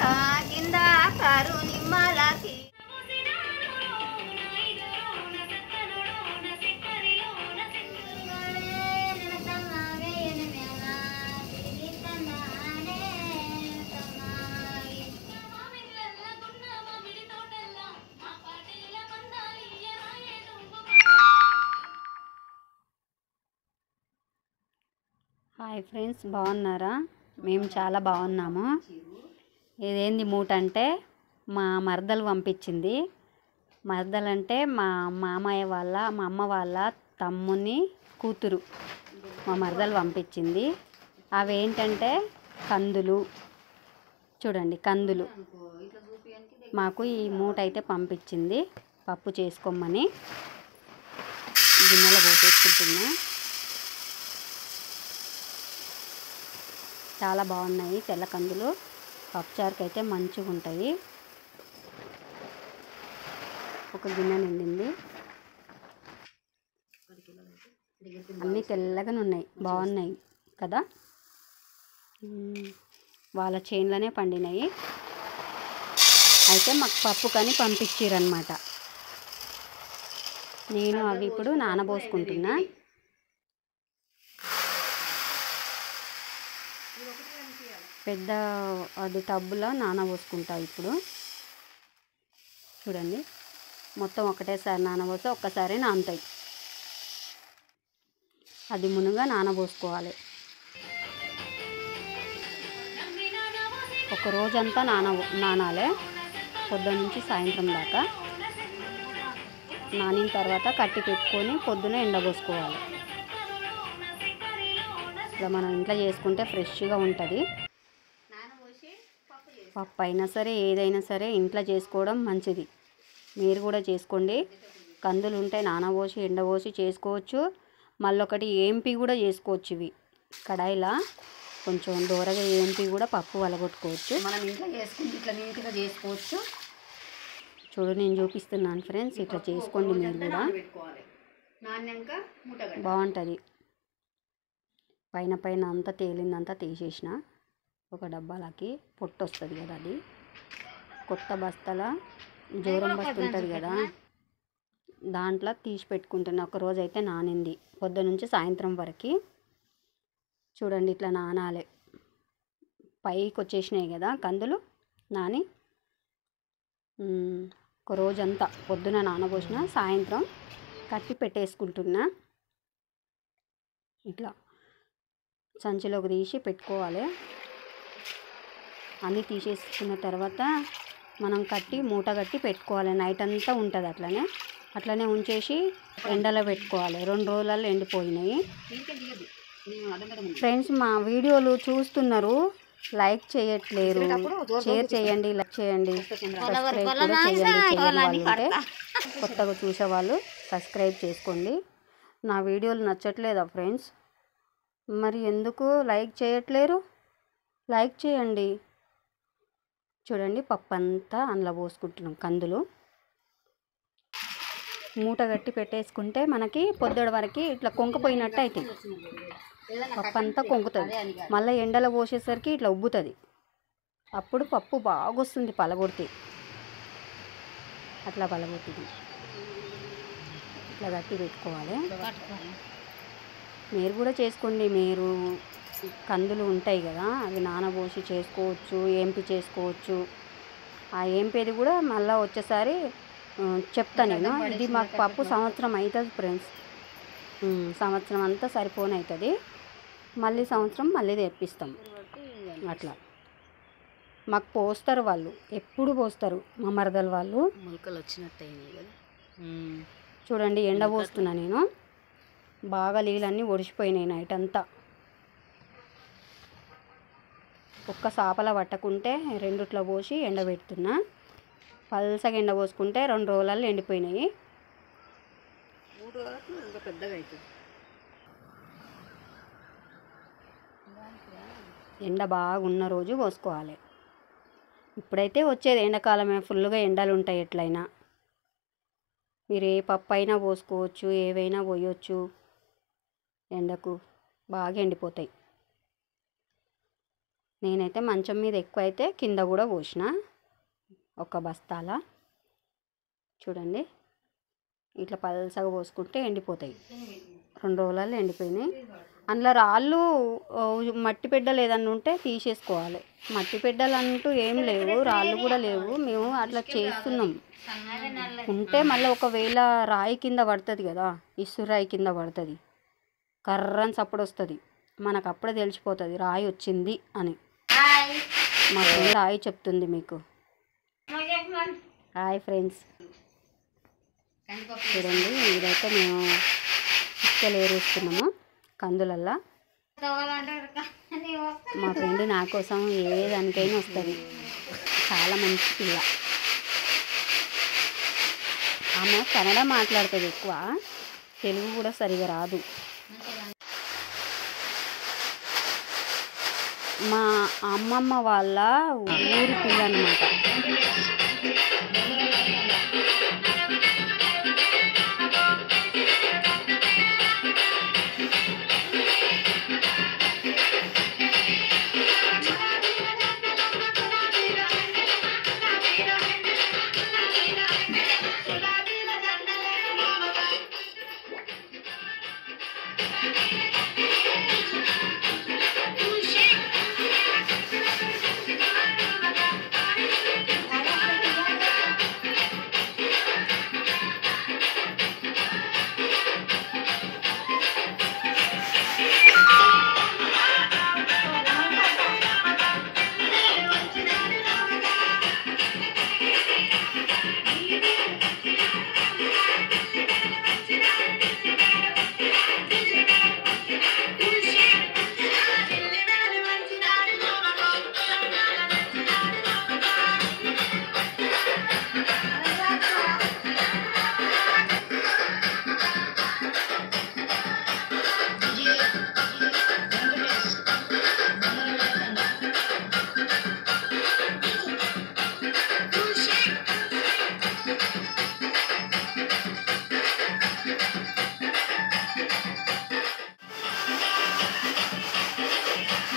కింద car నిమ్మలకి hi friends, బాగున్నారా? మేము చాలా బాగున్నాము. ఇదేంది మూట అంటే మా మరదలు పంపించింది. మరదలు అంటే మా మామయ్య వాళ్ళ మా అమ్మ వాళ్ళ తమ్ముని కూతురు మా మరదలు పంపించింది. అవి ఏంటంటే కందులు. చూడండి, కందులు. మాకు ఈ మూట అయితే పంపించింది పప్పు చేసుకోమని. గిన్నెలో పోసేసుకుంటున్నా. చాలా బాగున్నాయి తెల్ల కందులు. పప్పుచారుకి అయితే మంచిగా ఉంటాయి. ఒక గిన్నె నిండింది. అన్నీ తెల్లగానే ఉన్నాయి, బాగున్నాయి కదా. వాళ్ళ చేనులోనే పండినాయి. అయితే మాకు పప్పు కానీ పంపించారనమాట. నేను అవి ఇప్పుడు నానబోసుకుంటున్నా. పెద్ద అది టబ్బులో నానబోసుకుంటా ఇప్పుడు. చూడండి, మొత్తం ఒకటేసారి నానబోస్తే ఒక్కసారి నానుతాయి. అది మునుగా నానబోసుకోవాలి. ఒక రోజంతా నానాలి, పొద్దున్న నుంచి సాయంత్రం దాకా. నానిన తర్వాత కట్టి పెట్టుకొని పొద్దున ఎండబోసుకోవాలి. ఇలా మనం ఇంట్లో చేసుకుంటే ఫ్రెష్గా ఉంటుంది. పప్పు అయినా సరే ఏదైనా సరే ఇంట్లో చేసుకోవడం మంచిది. మీరు కూడా చేసుకోండి. కందులు ఉంటే నానబోసి ఎండబోసి చేసుకోవచ్చు. మళ్ళొకటి ఏంపి కూడా చేసుకోవచ్చు. ఇవి కడాయిలా కొంచెం దూరగా ఏంపి కూడా పప్పు వలగొట్టుకోవచ్చు. మనం ఇంట్లో చేసుకుంటే ఇట్లా నీట్గా చేసుకోవచ్చు. చూడు, నేను చూపిస్తున్నాను ఫ్రెండ్స్. ఇట్లా చేసుకోండి మీరు కూడా, బాగుంటుంది. పైన అంతా తేలిందంతా తీసేసిన ఒక డబ్బాలకి. పొట్టు వస్తుంది కదా, అది కొత్త బస్తాల జోరం బస్త ఉంటుంది కదా, దాంట్లో తీసి పెట్టుకుంటున్నా. ఒక రోజు అయితే నానింది పొద్దు నుంచి సాయంత్రం వరకు. చూడండి, ఇట్లా నానాలి. పైకి వచ్చేసినాయి కదా కందులు నాని. ఒక రోజంతా పొద్దున నానబోసిన, సాయంత్రం కట్టి పెట్టేసుకుంటున్నా. ఇట్లా సంచిలోకి తీసి పెట్టుకోవాలి. అన్నీ తీసేసుకున్న తర్వాత మనం కట్టి మూట కట్టి పెట్టుకోవాలి. నైట్ అంతా ఉంటుంది అట్లనే ఉంచేసి ఎండలో పెట్టుకోవాలి. 2 రోజులలో ఎండిపోయినాయి. ఫ్రెండ్స్, మా వీడియోలు చూస్తున్నారు, లైక్ చేయట్లేరు. షేర్ చేయండి, లైక్ చేయండి, సబ్స్క్రైబ్ కూడా చేయండి. కొత్తగా చూసేవాళ్ళు సబ్స్క్రైబ్ చేసుకోండి. నా వీడియోలు నచ్చట్లేదా ఫ్రెండ్స్? మరి ఎందుకు లైక్ చేయట్లేరు? లైక్ చేయండి. చూడండి, పప్పు అంతా అందులో పోసుకుంటున్నాం. కందులు మూట కట్టి పెట్టేసుకుంటే మనకి పొద్దుడి వరకు ఇట్లా కొంకపోయినట్టు అవుతుంది. పప్పు అంతా కొంకుతుంది. మళ్ళీ ఎండలో పోసేసరికి ఇట్లా ఉబ్బుతుంది. అప్పుడు పప్పు బాగా వస్తుంది పలగొడితే. అట్లా పలగొట్టింది ఇట్లా కట్టి పెట్టుకోవాలి. మీరు కూడా చేసుకోండి. మీరు కందులు ఉంటాయి కదా, అవి నానబోసి చేసుకోవచ్చు, ఏంపి చేసుకోవచ్చు. ఆ ఏంపేది కూడా మళ్ళీ వచ్చేసారి చెప్తా నేను. ఇది మాకు పప్పు సంవత్సరం అవుతుంది ఫ్రెండ్స్. సంవత్సరం అంతా సరిపోని అవుతుంది. మళ్ళీ సంవత్సరం మళ్ళీ తెప్పిస్తాం. అట్లా మాకు పోస్తారు వాళ్ళు, ఎప్పుడు పోస్తారు మా మరదలు వాళ్ళు. మొలకలు వచ్చినట్టు చూడండి, ఎండ పోస్తున్నా నేను. బాగా నీళ్ళన్నీ ఒడిసిపోయినాయి నైట్ అంతా. ఒక్క సాపల పట్టకుంటే 2 పోసి ఎండబెడుతున్నా. పల్సగా ఎండ పోసుకుంటే 2 రోజులలో ఎండిపోయినాయి. 3 రోజులకు ఇంకా పెద్దగా అవుతుంది. ఎండ బాగున్న రోజు పోసుకోవాలి. ఇప్పుడైతే వచ్చేది ఎండాకాలమే, ఫుల్గా ఎండలు ఉంటాయి. ఎట్లయినా మీరు ఏ పప్పు అయినా పోసుకోవచ్చు, ఏవైనా పోయొచ్చు. ఎండకు బాగా ఎండిపోతాయి. నేనైతే మంచం మీద ఎక్కువ అయితే కింద కూడా పోసిన ఒక బస్తాల. చూడండి ఇట్లా పల్సగా పోసుకుంటే ఎండిపోతాయి. 2 రోజులలో ఎండిపోయినాయి. అందులో రాళ్ళు మట్టి పెడ్డలు ఏదన్నా ఉంటే తీసేసుకోవాలి. మట్టి పెడ్డలు అంటూ ఏం లేవు, రాళ్ళు కూడా లేవు. మేము అట్లా చేస్తున్నాం. ఉంటే మళ్ళీ ఒకవేళ రాయి కింద పడుతుంది కదా, ఇసురాయి కింద పడుతుంది, కర్రని సప్పుడు వస్తుంది. మనకు అప్పుడే తెలిసిపోతుంది రాయి వచ్చింది అని. మా ఫ్రెండ్ రాయి చెప్తుంది మీకు. హాయ్ ఫ్రెండ్స్, చూడండి ఇదైతే మేము ఇసుకలు ఏరేస్తున్నాము కందులల్లా. మా ఫ్రెండ్ నా కోసం ఏ దానికైనా వస్తుంది. చాలా మంచి పిల్ల. ఆమె కన్నడ మాట్లాడుతుంది ఎక్కువ, తెలుగు కూడా సరిగా రాదు. మా అమ్మమ్మ వాళ్ళ ఊరి పిల్ల అన్నమాట.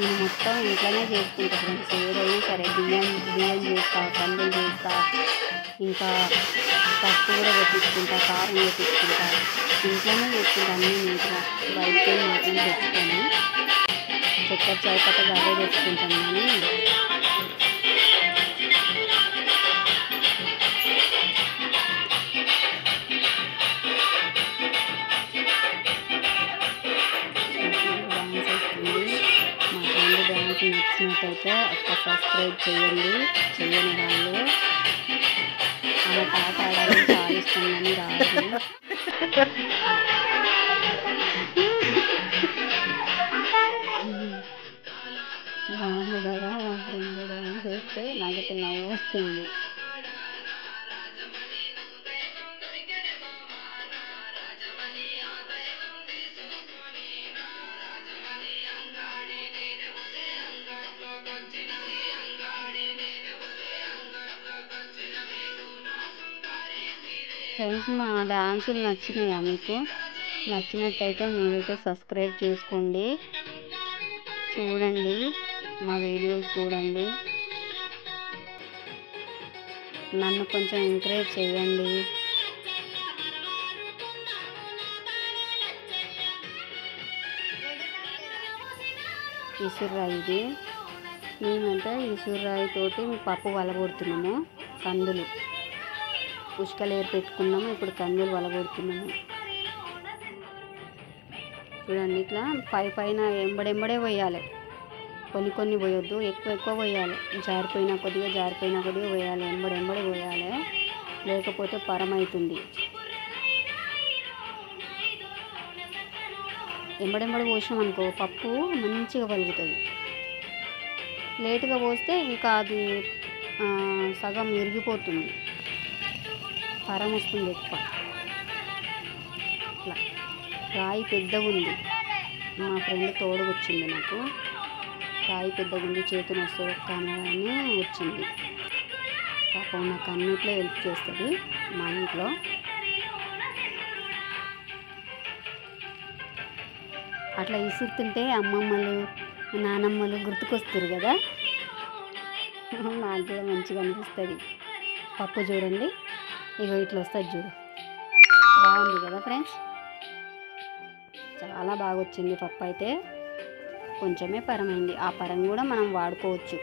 నేను మొత్తం ఇంట్లోనే చేసుకుంటా ఫ్రెండ్స్. ఏదైనా సరే బియ్యం చేస్తా, కందులు చేస్తా, ఇంకా పప్పు కూడా పెట్టించుకుంటా, కారం పెట్టించుకుంటా. ఇంట్లోనే చేసుకుంటా అన్నీ నీట్గా. బయటకి మాత్రం తెచ్చుకొని చక్కెర చాయ్ పట్ట అవే తెచ్చుకుంటాం. కానీ నచ్చినట్టయితే ఒక్క సబ్స్క్రైబ్ చేయండి. చెయ్యని వాళ్ళు ఆమె పాట ఆడాలని చాలా ఇష్టం కానీ రాదు. బాగుంది కదా, మా ఫ్రెండ్ డాన్స్ చేస్తే నాకైతే నవ్వు వస్తుంది. ఫ్రెండ్స్, మా డాన్సులు నచ్చినాయా మీకు? నచ్చినట్టయితే మీరైతే సబ్స్క్రైబ్ చేసుకోండి, చూడండి, మా వీడియోస్ చూడండి, నన్ను కొంచెం ఎంకరేజ్ చేయండి. ఇసురాయి ఇది. మేమంటే ఇసురాయితోటి పప్పు వలగొడుతున్నాము. కందులు ఉసుకలు ఏరి పెట్టుకున్నాము, ఇప్పుడు కందులు వలగొడుతున్నాము. చూడండి ఇట్లా పైన ఎంబడెంబడే పోయాలి. కొన్ని పోయొద్దు, ఎక్కువ పోయాలి. జారిపోయినా కొద్దిగా పోయాలి. ఎంబడెంబడే పోయాలి, లేకపోతే పరమవుతుంది. ఎంబడెంబడి పోసినాం అనుకో పప్పు మంచిగా పలుకుతుంది. లేటుగా పోస్తే ఇంకా అది సగం ఇరిగిపోతుంది, పరం వస్తుంది ఎక్కువ. ఇట్లా రాయి పెద్దగా ఉంది. మా ఫ్రెండ్ తోడుగా వచ్చింది నాకు. రాయి పెద్దగా ఉంది, చేతిని వస్తుంది కానీ వచ్చింది. పాపం నాకు అన్నిట్లో హెల్ప్ చేస్తుంది మా ఇంట్లో. అట్లా ఇసురుతుంటే అమ్మమ్మలు నానమ్మలు గుర్తుకొస్తారు కదా. నాకు కూడా మంచిగా అనిపిస్తుంది. పప్పు చూడండి, ఇగో ఇట్లా వస్తుంది చూడు, బాగుంది కదా ఫ్రెండ్స్. చాలా బాగా వచ్చింది పప్పు అయితే. కొంచెమే పరమైంది, ఆ పరం కూడా మనం వాడుకోవచ్చు.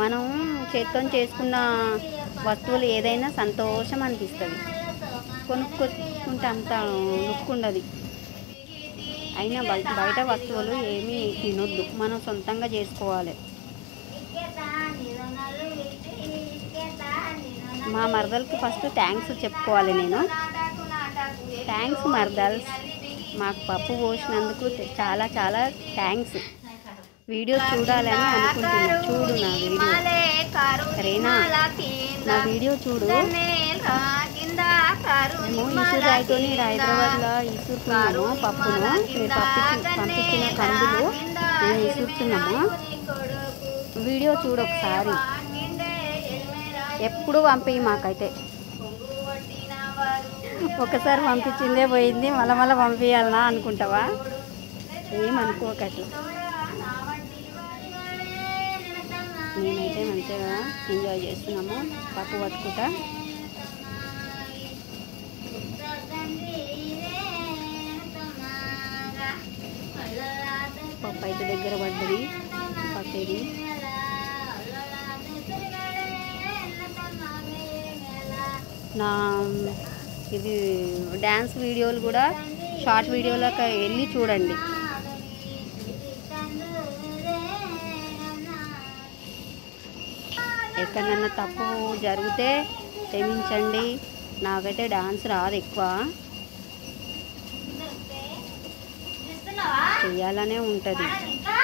మనం చేత్తో చేసుకున్న వస్తువులు ఏదైనా సంతోషం అనిపిస్తుంది. కొనుక్కుంటే అంత లుక్ ఉండదు. అయినా బయట వస్తువులు ఏమీ తినొద్దు, మనం సొంతంగా చేసుకోవాలి. మా మరదలకి ఫస్ట్ థ్యాంక్స్ చెప్పుకోవాలి నేను. థ్యాంక్స్ మరదల్స్, మాకు పప్పు పోసినందుకు చాలా చాలా థ్యాంక్స్. వీడియో చూడాలని అనుకుంటున్నా, చూడు నా వీడియో సరేనా? నా వీడియో చూడు. మేము ఈసూరు రాయితో హైదరాబాద్లో ఈసూరుకున్నాము పప్పును. మీరు పంపించిన కందులు మేము ఈసూరుతున్నాము. వీడియో చూడు ఒకసారి. ఎప్పుడు పంపి మాకైతే ఒకసారి పంపించిందే పోయింది, మళ్ళీ పంపించాలనా అనుకుంటావా? ఏమనుకోకట్లా. మేమైతే మంచిగా ఎంజాయ్ చేస్తున్నాము పప్పు పట్టుకుంటా. పప్పు అయితే దగ్గర పడ్డది పట్టేది. నా ఇది డ్యాన్స్ వీడియోలు కూడా షార్ట్ వీడియోలోకి వెళ్ళి చూడండి. ఎక్కడన్నా తప్పు జరిగితే క్షమించండి. నాకైతే డాన్స్ రాదు ఎక్కువ, చెయ్యాలనే ఉంటుంది,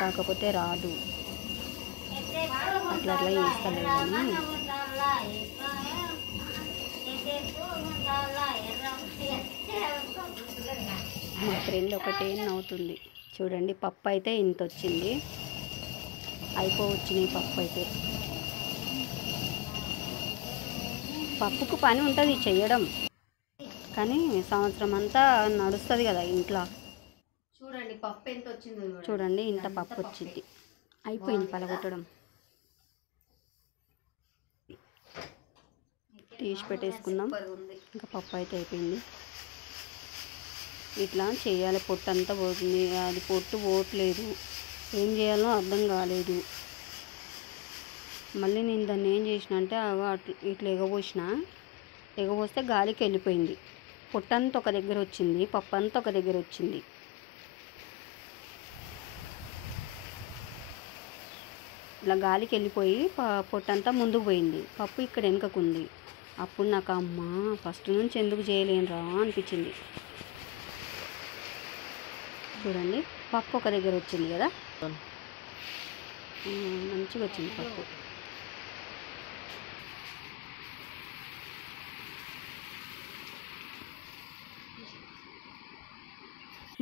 కాకపోతే రాదు. అట్లా చేస్తలేదు అని మా ఫ్రెండ్ ఒకటే నవ్వుతుంది. చూడండి పప్పు అయితే ఇంత వచ్చింది, అయిపోవచ్చినాయి పప్పు అయితే. పప్పుకు పని ఉంటుంది చేయడం, కానీ సంవత్సరం అంతా నడుస్తుంది కదా ఇంట్లో. చూడండి పప్పు ఎంత వచ్చిందో చూడండి, ఇంత పప్పు వచ్చింది. అయిపోయింది పలగొట్టడం, తీసి పెట్టేసుకుందాం. ఇంకా పప్పు అయితే అయిపోయింది. ఇట్లా చేయాలి, పొట్టు అంతా పోతుంది. అది పొట్టు పోవట్లేదు, ఏం చేయాలో అర్థం కాలేదు. మళ్ళీ నేను దాన్ని ఏం చేసిన అంటే ఇట్లా ఎగబోస్తే గాలికి వెళ్ళిపోయింది. పొట్టంతా ఒక దగ్గర వచ్చింది, పప్పు అంతా ఒక దగ్గర వచ్చింది. ఇట్లా గాలికి వెళ్ళిపోయి పొట్టంతా ముందుకు పోయింది, పప్పు ఇక్కడ వెనుకకుంది. అప్పుడు నాకు అమ్మ ఫస్ట్ నుంచి ఎందుకు చేయలేనురా అనిపించింది. చూడండి పప్పు ఒక దగ్గర వచ్చింది కదా, మంచిగా వచ్చింది పప్పు.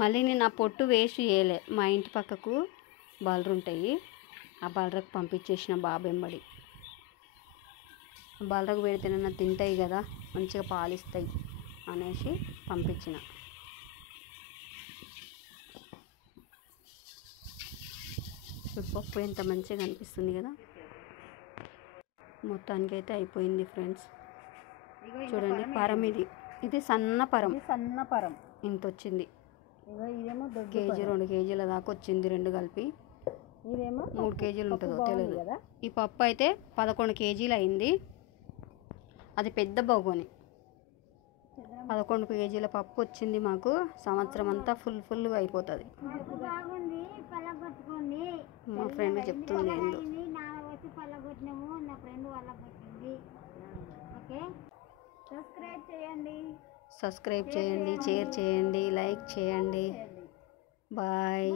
మళ్ళీ నేను ఆ పొట్టు వేస్ట్ చేయలే. మా ఇంటి పక్కకు బలరు ఉంటాయి, ఆ బలరకు పంపించేసిన బాబెంబడి. బలరకు పెడితేనన్నా తింటాయి కదా, మంచిగా పాలిస్తాయి అనేసి పంపించిన. పప్పు ఎంత మంచిగా అనిపిస్తుంది కదా. మొత్తానికైతే అయిపోయింది ఫ్రెండ్స్. చూడండి పరం, ఇది సన్న పరం ఇంత వచ్చింది. కేజీ 2 కేజీల దాకా వచ్చింది, 2 కలిపి. ఇదేమో 3 కేజీలు ఉంటుందో తెలియదు కదా. ఈ పప్పు అయితే 11 కేజీలు అయింది. అది పెద్ద బొగోని 11 కేజీల పప్పు వచ్చింది మాకు. సంవత్సరం అంతా ఫుల్గా అయిపోతుంది. మా ఫ్రెండ్ చెప్తుంది ఏందో. సబ్స్క్రైబ్ చేయండి, షేర్ చేయండి, లైక్ చేయండి. బాయ్.